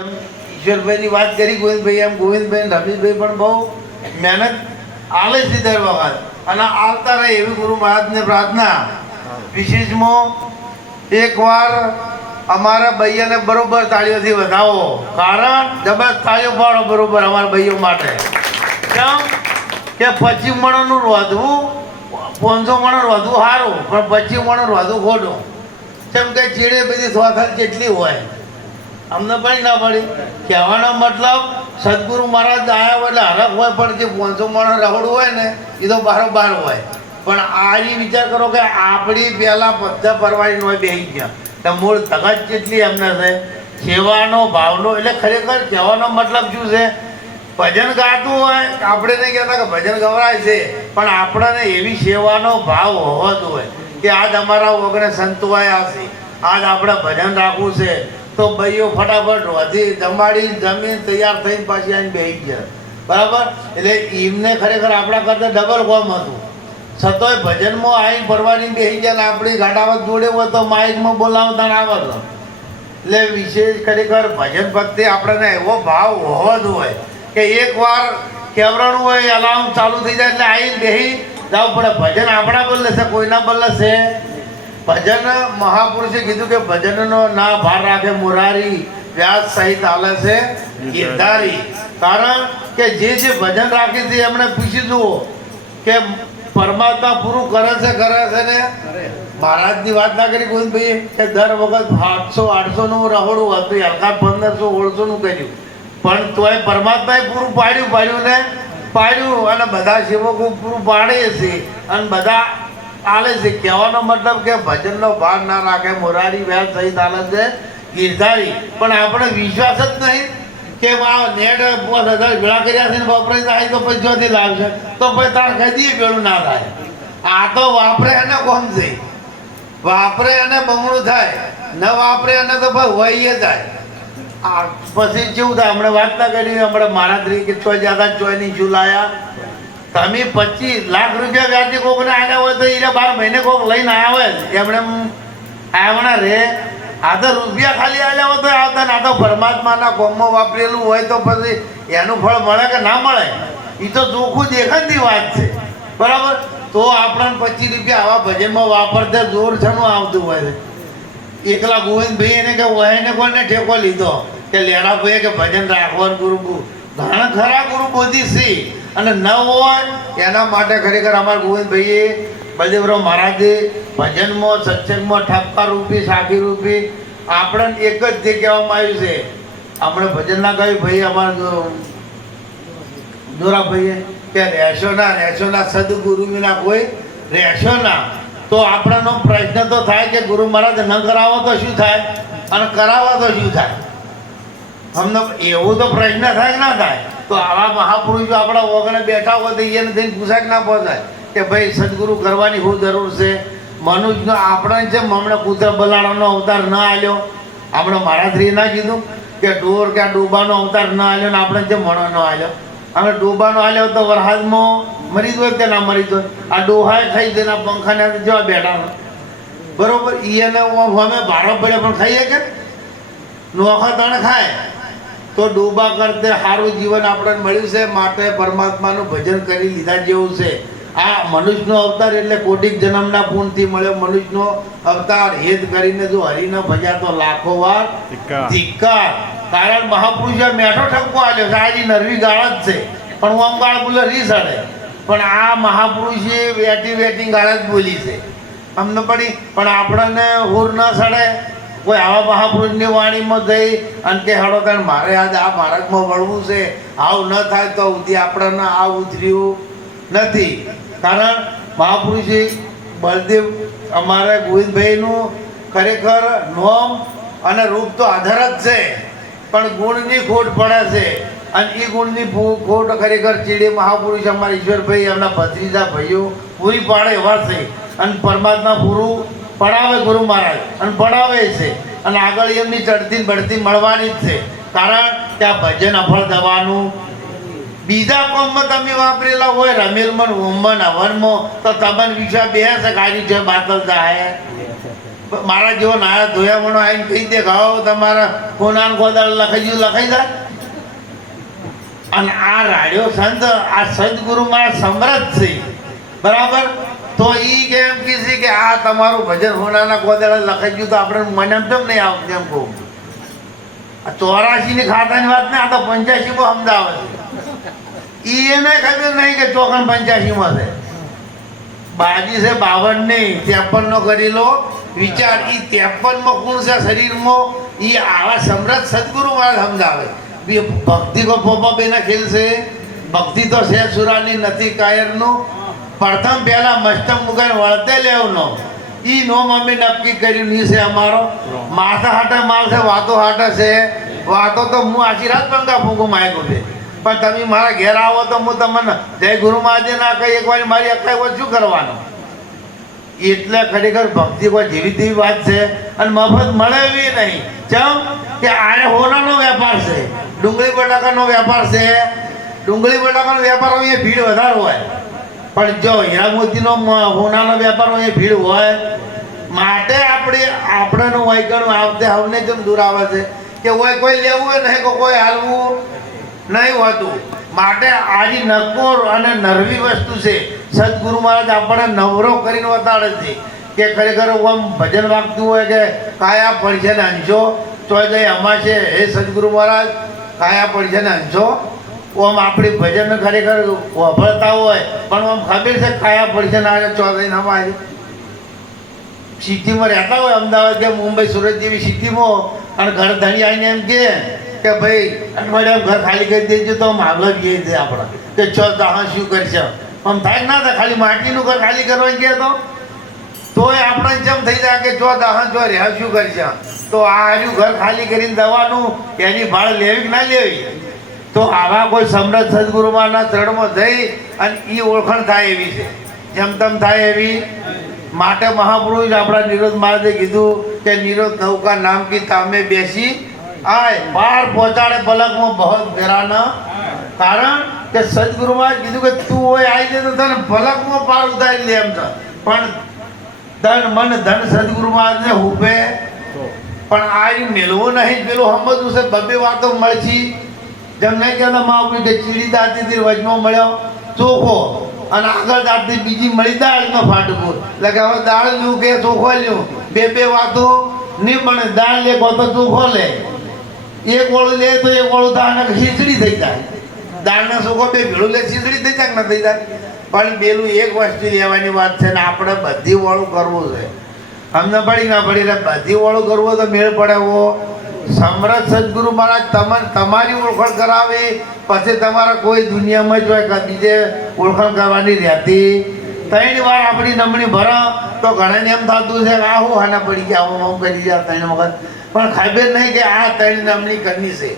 ઈશ્વરભાઈની વાત કરી, ગોવિંદભાઈ એમ, ગોવિંદભાઈ રમેશભાઈ પણ બહુ મહેનત આલે છે દર વખત. અને આવતા રહે એવી ગુરુ મહારાજને પ્રાર્થના. વિશેષમાં એકવાર અમારા ભાઈઓને બરોબર તાળીઓથી વધાવો. કારણ જબરદસ્ત તાળીઓ પાડો બરોબર અમારા ભાઈઓ માટે. કેમ? કે પચીસ મણનું રોધવું પાંચસો મણ રોધવું સારું, પણ પચીસ મણ રોધવું ખોટું. કેમ કે ચીડે બધી થોથલ કેટલી હોય. અમને પણ ના પડી કહેવાનો મતલબ, સદગુરુ મહારાજ આવ્યા હોય એટલે હરખ હોય, પણ જે પાંચસો માણસ રહોડું હોય ને, એ તો બારોબાર હોય. પણ આ વિચાર કરો કે આપણી પહેલાં બધા પરવારી હોય બેસી ગયા. તો મૂળ તગત જેટલી એમને છે? સેવાનો ભાવનો, એટલે ખરેખર કહેવાનો મતલબ શું છે? ભજન ગાતું હોય, આપણે નહીં કહેતા કે ભજન ગવરાય છે, પણ આપણને એવી સેવાનો ભાવ હોવો જોઈએ કે આજ અમારા વગરે સંતવાયા છે. આજ આપણે ભજન રાખવું છે. તો ભાઈઓ ફટાફટ વધી જમાડી જમીન તૈયાર થઈને પાછી આવીને બેસી ગયા. બરાબર? એટલે એમને ખરેખર આપણા કરતાં ડબલ કોમ હતું. છતોય ભજનમાં આવીને ફરવાની બેસી ગયા આપણી ગાડાવત જોડે હોય તો માઇકમાં બોલાવતા ના આવતો એટલે વિશેષ ખરેખર ભજન ભક્તિ આપણને એવો ભાવ હોવો જ હોય કે એકવાર કેવરણું હોય અલાર્મ ચાલુ થઈ જાય એટલે આવીને બેસી જવું પડે ભજન આપણા બદલે છે, કોઈના બદલે છે? ભજન મહાપુરુષે કીધું કે ભજનનો ના ભાર રાખે મુરારી વ્યાસ સહિત આલે છે ગીરધારી. કારણ કે જે જે ભજન રાખે છે એમણે પૂછી જુઓ કે પરમાત્મા પૂરું કરે છે કરે છે ને? મહારાજની વાત ના કરી ગોવિંદભાઈ કે દર વખત આઠસો આઠસો નું રહોડું હતું હલકા પંદરસો ઓળસો નું કર્યું. પણ તોય પરમાત્માએ પૂરું પાડ્યું પાડ્યું ને? પાડ્યું. અને બધા સેવકો પૂરું પાડે છે. અને બધા આલે છે? કહેવાનો મતલબ કે ભજનનો ભાર ના રાખે, મોરારી વ્યાસ સહિત આલે છે, ગીરધારી. પણ આપણે વિશ્વાસ જ નહીં કે આ નેટ પાંચ હજાર ભેળા કર્યા છે ને વપરાય થાય તો પછી જોથી લાવશે તો પછી તાર કદી ભેળું ના થાય. આ તો વાપરે અને કોમ છે? વાપરે અને બમણું થાય. ન વાપરે અને તો ભાઈ વહીએ જાય. આ પછી જેવું થાય? હમણાં વાત ના કરી, હમણાં મારા તરીકે ચોય જ્યાદા ચોયની શું લાયા તમે પચીસ લાખ રૂપિયા વ્યાજે કોકને આવ્યા હોય તો એ બાર મહિને કોક લઈને આવે જ. એમણે એમ રે. આ તો રૂપિયા ખાલી આવ્યા હોય તો આવતા ના તો પરમાત્માના કોમમાં વાપરેલું હોય તો પછી એનું ફળ મળે કે ના મળે? એ તો ચોખ્ખું દેખાતી વાત છે. બરાબર? તો આપણને પચીસ રૂપિયા આવા ભજનમાં વાપરતા જોર છનું આવતું હોય છે? એકલા ગોવિંદભાઈ એને કે વહેને કોને ઠેકો લીધો? કે લેણાભાઈએ કે ભજન રાખવાનું ગુરુ ઘણા ખરા ગુરુ બોધી સી અને ન હોય, એના માટે ખરેખર અમારા ગોવિંદભાઈએ બલદેવરાવ મહારાજે ભજનમાં, સત્સંગમાં ઠપકા રૂપી, સાખી રૂપી, આપણને એક જ જે કહેવામાં આવ્યું છે આપણે ભજન ના કહ્યું ભાઈ અમારા દોરાભાઈએ કે રહેશો ના રહેશો ના, સદગુરુ વિના કોઈ રહેશો ના. તો આપણાનો પ્રશ્ન તો થાય કે ગુરુ મહારાજ ન કરાવો તો શું થાય? અને કરાવો તો શું થાય? અમને એવું તો પ્રશ્ન થાય કે ના થાય? તો આવા મહાપુરુષો આપણા ઓગણે બેઠા હોય તો એને થઈને પૂછાય કે ના પહોંચાય કે ભાઈ, સદગુરુ કરવાની શું જરૂર છે? મનુજનો આપણે છે હમણાં કૂતરા બલાડાનો અવતાર ન આવ્યો આપણે મારાથી ના કીધું કે ડોર કે ડોબાનો અવતાર ન આવ્યો ને આપણે જે મણવાનો આવ્યો અમે ડોબાનો આવ્યો તો વરસાદમાં મરી હોય કે ના મરી હોય? આ ડોહાએ ખાઈ તેના પંખાને જેવા બેઠા. બરોબર? એને અમે ભારો પડ્યો પણ ખાઈએ કે? નોખા તણ ખાય. તો ડોબા કરતે સારું જીવન આપણને મળ્યું છે માટે પરમાત્માનું ભજન કરી લીધા જેવું છે. આ મનુષ્યનો અવતાર એટલે કોટિક જન્મના પૂર્ણથી મળ્યો. મનુષ્યનો અવતાર હેત કરીને જો હરિને ભજા તો લાખો વાર ધિક્કાર. કારણ મહાપુરુષે મેઠો ઠપકો આવ્યો છે. આ નરવી ગાળ જ છે. પણ હું આમ ગાળ બોલે રી સડે. પણ આ મહાપુરુષે વેટી વેટી ગાળ જ બોલી છે. અમને પડી પણ આપણને હોર ન સડે. કોઈ આવા મહાપુરુષની વાણીમાં જઈ અને કે હળો કારણ મારે આજ આ માર્ગમાં વળવું છે. આવું ન થાય તો સુધી આપણને આ ઉતર્યું નથી. કારણ મહાપુરુષે બળદેવ અમારે ગોવિંદભાઈનું ખરેખર નોમ અને રૂપ તો આધાર જ છે, પણ ગુણની ખોટ પડે છે. અને એ ગુણની ખોટ ખરેખર ચીડી મહાપુરુષ અમારા ઈશ્વરભાઈ, એમના ભત્રીજા ભાઈઓ પૂરી પાડે એવા છે. અને પરમાત્મા પૂરું પડાવે ગુરુ મહારાજ, અને પડાવે છે. અને આગળ એમની ચડતી બઢતી મળવાની જ છે. કારણ કે આ ભજન અફળ દવાનું બીજા કોમમાં તમે વાપરેલા હોય રમેલમાં ઓમમાં હવનમાં, તો તમન વિશા બે છે ગાડી છે બાતલ જાય મારા જેવો નાયા ધોયા મનો આવીને કહી દે ગાઓ તમારા કોનાન ગોદાળ લખાઈ લખાઈ જાય. અને આ રાડ્યો સંત, આ સદગુરુ મારા સમરથ છે. બરાબર? તો ઈ કેમ કે છે કે આ તમારું ભજન હોનાના ગોદાળે લખાઈ ગયું તો આપણે મને કેમ નહીં આવતું એમ કહું? આ ચોરાશી ની ખાતાની વાત ને, આ તો પંચ્યાસી માં સમજાવે છે. ઈ એને ખબર નહીં કે ચોકન પંચ્યાસી માં છે. બાજી છે બાવન નહીં ત્રેપન નો કરી લો. વિચાર, ઈ ત્રેપનમાં કોણ છે શરીરમાં. ઈ આવા સમૃદ્ધ સદગુરુ મારા સમજાવે. ભક્તિ કો પોપા બેના ખેલ છે. ભક્તિ તો છે સુરાની, નથી કાયરનું. પ્રથમ પહેલા મસ્તક મુકાઈને વળતે લેવનો ઈ નો મમ્મી નક્કી કર્યું ની છે અમારો. માથા હાટે માલ છે, વાતો હાટે છે. વાતો તો હું આશીર્વાદ પંગા ફૂંકું માગ્યું છે. પણ તમે મારા ઘેર આવો તો હું તમને જય ગુરુ મહાદેવ ના કહી, એક મારી અકાઈ વાત શું કરવાનું? એટલે ખરેખર ભક્તિ કોઈ જેવી તેવી વાત છે અને મફત મળે એવી નહીં. ચમ કે આને હોનાનો વેપાર છે, ડુંગળી બટાકાનો વેપાર છે. ડુંગળી બટાકાનો વેપાર હોય એ ભીડ વધારે હોય. પણ જો હીરા મોતીનો મ- હોનાનો વેપાર હોય ભીડ હોય, માટે આપણે આપણેનું વાયકણું આવતે હવને જેમ દૂર આવે છે? કે હોય કોઈ લેવું હોય નહીં કોઈ હાલવું નહીં હોતું. માટે આજે નકોર અને નરવી વસ્તુ છે. સદગુરુ મહારાજ આપણને નવરો કરીને બતાડે છે કે ખરેખર આમ ભજન વાગતું હોય કે કાયા પડશે ને અંશો તો જઈ અમા છે. હે સદગુરુ મહારાજ, કાયા પડશે ને અંશો આમ આપણી ભજન ખરેખર વફળતા હોય, પણ આમ ખબર છે ખાયા પડશે ના ચોથી ના મારી સિટીમાં રહેતા હોય અમદાવાદ કે મુંબઈ, સુરત જેવી સિટીમાં અને ઘર ધણી આવીને એમ કે કે ભાઈ, અઠવાડિયા ઘર ખાલી કરી દેજો તો આમ જઈએ છે આપણે. કે ચો હા, શું કરશે? આમ થાય ના થાય, ખાલી માટીનું ઘર ખાલી કરવાનું કહે તો? તોય આપણે જેમ થઈ જાય કે જો દાહ જો રહ્યા, શું કરશે? તો આ હાર્યું ઘર ખાલી કરીને દવાનું, એની ભાડ લેવી કે ના લેવી? તો આવા કોઈ સમૃદ્ધ સદગુરુમાના ચરણમાં જઈ અને એ ઓળખાણ થાય એવી છે. જેમ તેમ થાય એવી માટે મહાપુરુષ આપણા નિરોધ મહારાજે કીધું કે નિરોધ નૌકા નામ કી તામે બેસી આય, પાર પહોંચાડે પલકમાં બહુ ફેરાના કારણ કે સદગુરુમાં કીધું કે તું હોય આવી જાય તો તને પલકમાં પાર ઉતારી લે એમ છે પણ ધન મન ધન સદગુરુ મહારાજને હુભે પણ આ મેળવો નહીં, પેલું સમજવું છે, બબે વાતો મળશી. જેમ નહીં કહેતા મહાપુરુષ ચીડી દાંતીથી વચમાં મળ્યો, ચોખો. અને આગળ દાંતથી બીજી મળી દાળનો ફાટકું. એટલે કે હવે દાળ લ્યું કે ચોખો લ્યું? બે બે વાતો નહીં બને. દાળ લે તો ચોખો લે. એક ઓળું લે તો એક ઓળું દાળ ખીચડી થઈ જાય. દાળના ચોખો બે ભેળું લે, ખીચડી થઈ જાય ના થઈ જાય? પણ પેલું એક વસ્તુ લેવાની વાત છે ને, આપણે બધી વાળું કરવું છે. અમને પડી ના પડી બધી વાળું કરવું તો મેળ પડે એવો સદગુરુ મહારાજ તમને તમારી ઓળખાણ કરાવે, પછી તમારા કોઈ દુનિયામાં જ બીજે ઓળખાણ કરવાની રહેતી. ત્રણ વાર આપણી નમણી ભરો, તો ઘણાને એમ થતું છે આ હું હાના પડી ગયા હું આમ કરી ગયા ત્રણ વખત. પણ ખબર નહીં કે આ ત્રણ નમણી કરની છે.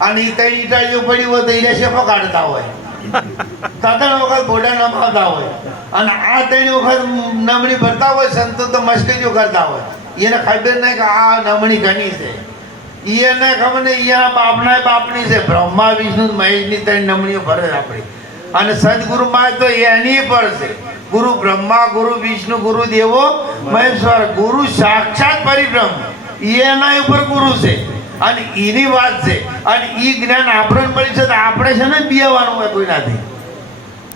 અને એ ત્રણ ઈટાળીઓ પડી હોય તો એને શેફો કાઢતા હોય. ત્રણ વખત ઘોડા નમાવતા હોય. અને આ ત્રણ વખત નમણી ભરતા હોય, સંતો તો મસ્કરીઓ કરતા હોય. એને ખબર નહીં કે આ નમણી ઘણી છે. એને ખબર નહીં અહીંયા બાપના બાપની છે. બ્રહ્મા, વિષ્ણુ મહેશની ત્રણ નમણીઓ ફરે છે આપણી. અને સદગુરુ માં તો એની પર છે. ગુરુ બ્રહ્મા, ગુરુ વિષ્ણુ, ગુરુ દેવો, મહેશ્વર. ગુરુ સાક્ષાત પરિબ્રહ્મ એના ઉપર ગુરુ છે. અને એની વાત છે. અને એ જ્ઞાન આપણને મળી છે તો આપણે છે ને બીવાનું હોય કોઈનાથી.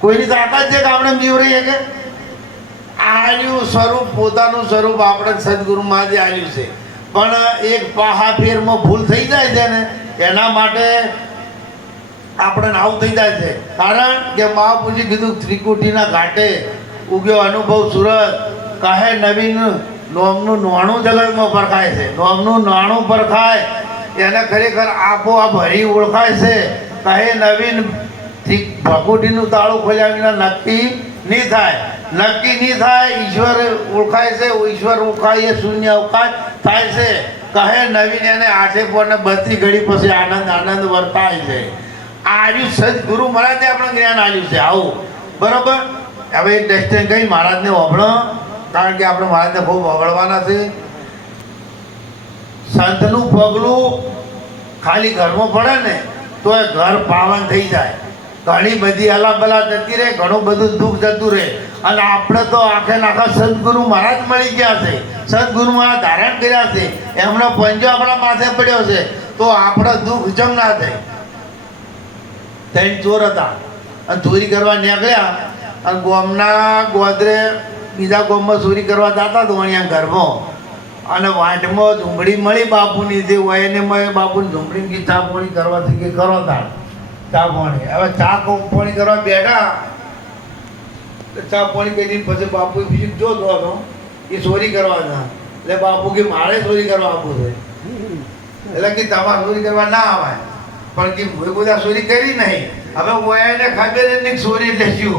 કોઈની તાકાત છે કે આપણે બીવરીએ કે? આર્યું સ્વરૂપ, પોતાનું સ્વરૂપ આપણે સદગુરુ જે આવ્યું છે. પણ એક પાહા ફેરમાં ભૂલ થઈ જાય છે ને, એના માટે આપણે આવું થઈ જાય છે. કારણ કે મહાપુરુષે કીધું ત્રિકુટીના ઘાટે ઉગ્યો અનુભવ સુરત. કહે નવીન નોમનું નાણું જગતમાં પરખાય છે. નોમનું નાણું પરખાય, એને ખરેખર આપોઆપ હરી ઓળખાય છે. કહે નવીન ભકુટીનું તાળું ખોલ્યા વિના નક્કી નહીં થાય. નક્કી નહીં થાય, ઈશ્વર ઓળખાય છે, ઈશ્વર ઓળખાય શૂન્ય અવકાશ થાય છે. કહે નવીન એને આઠે પોને બધી ઘડી પછી આનંદ આનંદ વર્તાય છે. આવ્યું સદગુરુ મહારાજે આપણે જ્ઞાન આવ્યું છે. આવું. બરોબર? હવે ટેસ્ટિંગ કઈ? મહારાજને વભળો કારણ કે આપણે મહારાજને બહુ વભળવાના છે. સંતનું પગલું ખાલી ઘરમાં પડે ને, તો એ ઘર પાવન થઈ જાય. ઘણી બધી અલાબલા જતી રહે, ઘણું બધું દુઃખ જતું રહે. અને આપણે તો આખે નાખા સદગુરુ મહારાજ મળી ગયા છે. સદગુરુ મારા ધારણ કર્યા છે. એમનો પંજો આપણા માથે પડ્યો છે. તો આપણો દુઃખ જમ ના થાય. ત્રણ ચોર હતા. અને ચોરી કરવા નીકળ્યા અને ગોમના ગોદરે બીજા ગોમમાં ચોરી કરવા જતા તો અહીંયા ઘરમાં. અને વાંટમાં ઝૂંપડી મળી બાપુની તે વયને મળે બાપુની ઝૂંપડી ગીતા પૂરી પાણી કરવાથી કે કરો તાર ચા પાણી. હવે ચા પાણી કરવા બેઠા. ચા પાણી કરી પછી બાપુ બીજું જો તો હતો એ ચોરી કરવા એટલે બાપુ કે મારે ચોરી કરવા આપવું છે. એટલે કે તમારે ચોરી કરવા ના આવે. પણ કે મેં બધા ચોરી કરી નહીં. હવે એને ખબર નહીં ચોરી એટલે શું.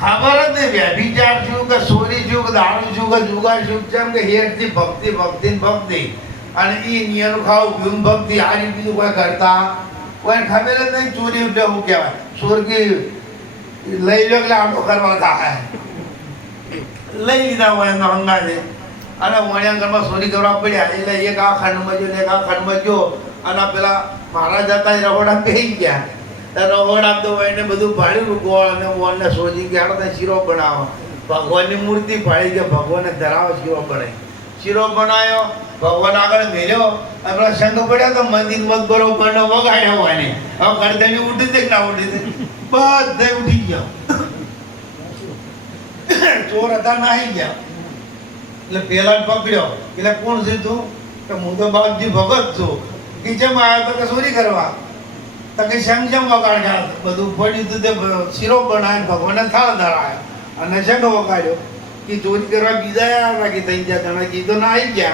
ખબર જ નહીં. વ્યભિચાર છું કે ચોરી છું કે દારૂ છું કે જુગાર છું કેમ કે હેરથી ભક્તિ ભક્તિ ને ભક્તિ. અને એ નિયમ ખાવ ભક્તિ, આ રીતે બીજું કોઈ કરતા કોઈ ખબર જ નહીં ચોરી એટલે શું કહેવાય. સુરકી લઈ લો એટલે આટો કરવા થાય. લઈ લીધા હોય એમના હંગાજે અને વણિયા ઘરમાં ચોરી કરવા પડ્યા. એટલે એક આ ખંડમાં ગયો ને એક આ ખંડમાં ગયો અને પેલા મહારાજ હતા એ રહોડા બેસી ગયા. રહોડા તો એને બધું ભાડ્યું ગોળ અને વોળને સોજી ગયા ત્યાં શીરો બનાવો ભગવાનની મૂર્તિ ભાડી કે ભગવાનને ધરાવો શીરો બનાવી. શીરો બનાવ્યો. ભગવાન આગળ મેલ્યો. પેલા શંખ પડ્યા તો મંદિર મગબરો બનો વગાડ્યા હોય ને. હવે કરતાની ઉઠી દે ના ઉઠી દે બધે ઉઠી ગયા. ચોર હતા નાહી ગયા. એટલે પેલા પકડ્યો. એટલે કોણ છે કે હું તો બાપજી ભગત છું. કે જેમ આવ્યો તો કે ચોરી કરવા. તો કે શેમ જેમ વગાડ્યા? બધું પડ્યું તું તે શીરો બનાવીને ભગવાનને થાળ ધરાયો. અને શેનો વગાડ્યો? કે ચોરી કરવા બીજા આવ્યા કે થઈ ગયા. તને કીધું, ના આવી ગયા.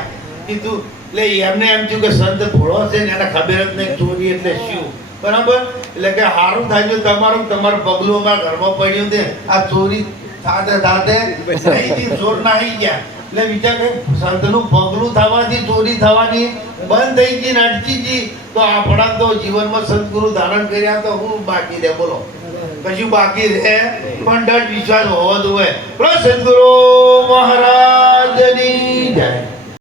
કીધું એટલે એમને એમ થયું કે સંત ભોળો છે ને એને ખબર જ નહીં ચોરી એટલે શું? બરાબર? એટલે કે સારું થાય તમારું તમારું પગલું ઘરમાં પડ્યું છે. આ ચોરી થાતે થાતે અહીંથી ચોર નાહી ગયા. એટલે વિચાર કે, સંતનું પગલું થવાથી, ચોરી થવાની બંધ થઈ ગઈ અટકી ગઈ. તો આપણા તો જીવનમાં સદગુરુ ધારણ કર્યા તો હું બાકી રહે, બોલો. કશું બાકી રહે? પણ દઢ વિશ્વાસ હોવો જોઈએ. મહારાજની સદગુરુ